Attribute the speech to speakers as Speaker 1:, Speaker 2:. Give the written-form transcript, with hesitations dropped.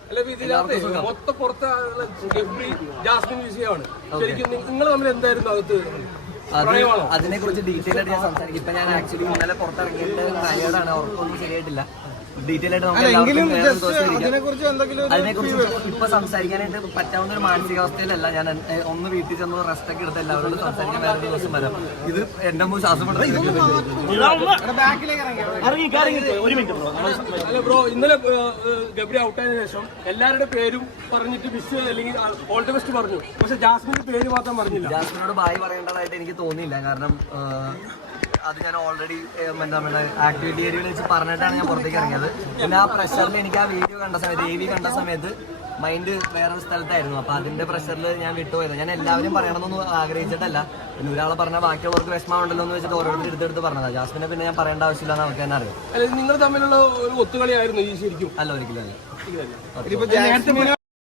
Speaker 1: അല്ല ഇതിനകത്ത് മൊത്തം പുറത്ത് ഗബ്രി ജാസ്മിൻ വിഷയമാണ്. ശരിക്കും നിങ്ങൾ തമ്മിൽ എന്തായിരുന്നു അകത്ത്?
Speaker 2: അതിനെ കുറിച്ച് ഡീറ്റെയിൽ ആയിട്ട് ഞാൻ സംസാരിക്കും. ഇപ്പൊ ഞാൻ ആക്ച്വലി ഇന്നലെ പുറത്തിറങ്ങിയിട്ട് ടയേർഡാണ്, ഉറക്കൊന്നും ശരിയായിട്ടില്ല. ഡീറ്റെയിൽ ആയിട്ട് നമുക്ക് അതിനെക്കുറിച്ച് ഇപ്പൊ സംസാരിക്കാനായിട്ട് പറ്റാവുന്ന ഒരു മാനസികാവസ്ഥയിലല്ല ഞാൻ. ഒന്ന് വീട്ടിൽ ചെന്ന് റെസ്റ്റ് ഒക്കെ എടുത്ത് എല്ലാവരോടും സംസാരിക്കാൻ വേറെ ഒരു ദിവസം വരാം. ഇത് എന്റെ മുമ്പ് ശ്വാസം
Speaker 1: അല്ല ബ്രോ, ഇന്നലെ ഗബ്രി ഔട്ടായതിനു ശേഷം എല്ലാവരുടെ പേരും പറഞ്ഞിട്ട് വിഷ് അല്ലെങ്കിൽ ഓൾ ദി ബെസ്റ്റ് പറഞ്ഞു. പക്ഷെ ജാസ്മിന്റെ പേര് മാത്രം പറഞ്ഞില്ല.
Speaker 2: ജാസ്മിനോട് ബായ് പറയേണ്ടതായിട്ട് എനിക്ക് തോന്നിയില്ല. കാരണം അത് ഞാൻ ഓൾറെഡി എന്താ ആക്ടിവിറ്റി ഏരിയയിൽ വെച്ച് പറഞ്ഞിട്ടാണ് ഞാൻ പുറത്തേക്ക് ഇറങ്ങിയത്. പിന്നെ ആ പ്രഷറിൽ എനിക്ക് ആ വീഡിയോ കണ്ട സമയത്ത് AV കണ്ട സമയത്ത് മൈൻഡ് വേറൊരു സ്ഥലത്തായിരുന്നു. അപ്പൊ അതിന്റെ പ്രഷറിൽ ഞാൻ വിട്ടുപോയത്. ഞാൻ എല്ലാവരും പറയണമെന്നൊന്നും ആഗ്രഹിച്ചിട്ടല്ല. പിന്നെ ഒരാളെ പറഞ്ഞാൽ ബാക്കിയുള്ളവർക്ക് വിഷമമുണ്ടല്ലോ എന്ന് വെച്ചിട്ട് ഓരോരുത്തർ എടുത്തെടുത്ത് പറഞ്ഞതാ. ജാസ്മിനെ പിന്നെ ഞാൻ പറയേണ്ട ആവശ്യമില്ല എന്ന് നമുക്ക് തന്നെ അറിയാം.
Speaker 1: നിങ്ങൾ തമ്മിലുള്ള ഒരു ഒത്തുകളിയായിരുന്നു ഈ ശരിക്കും?
Speaker 2: അല്ല, ഒരിക്കലും അല്ല.
Speaker 3: ജാസ്മിനോ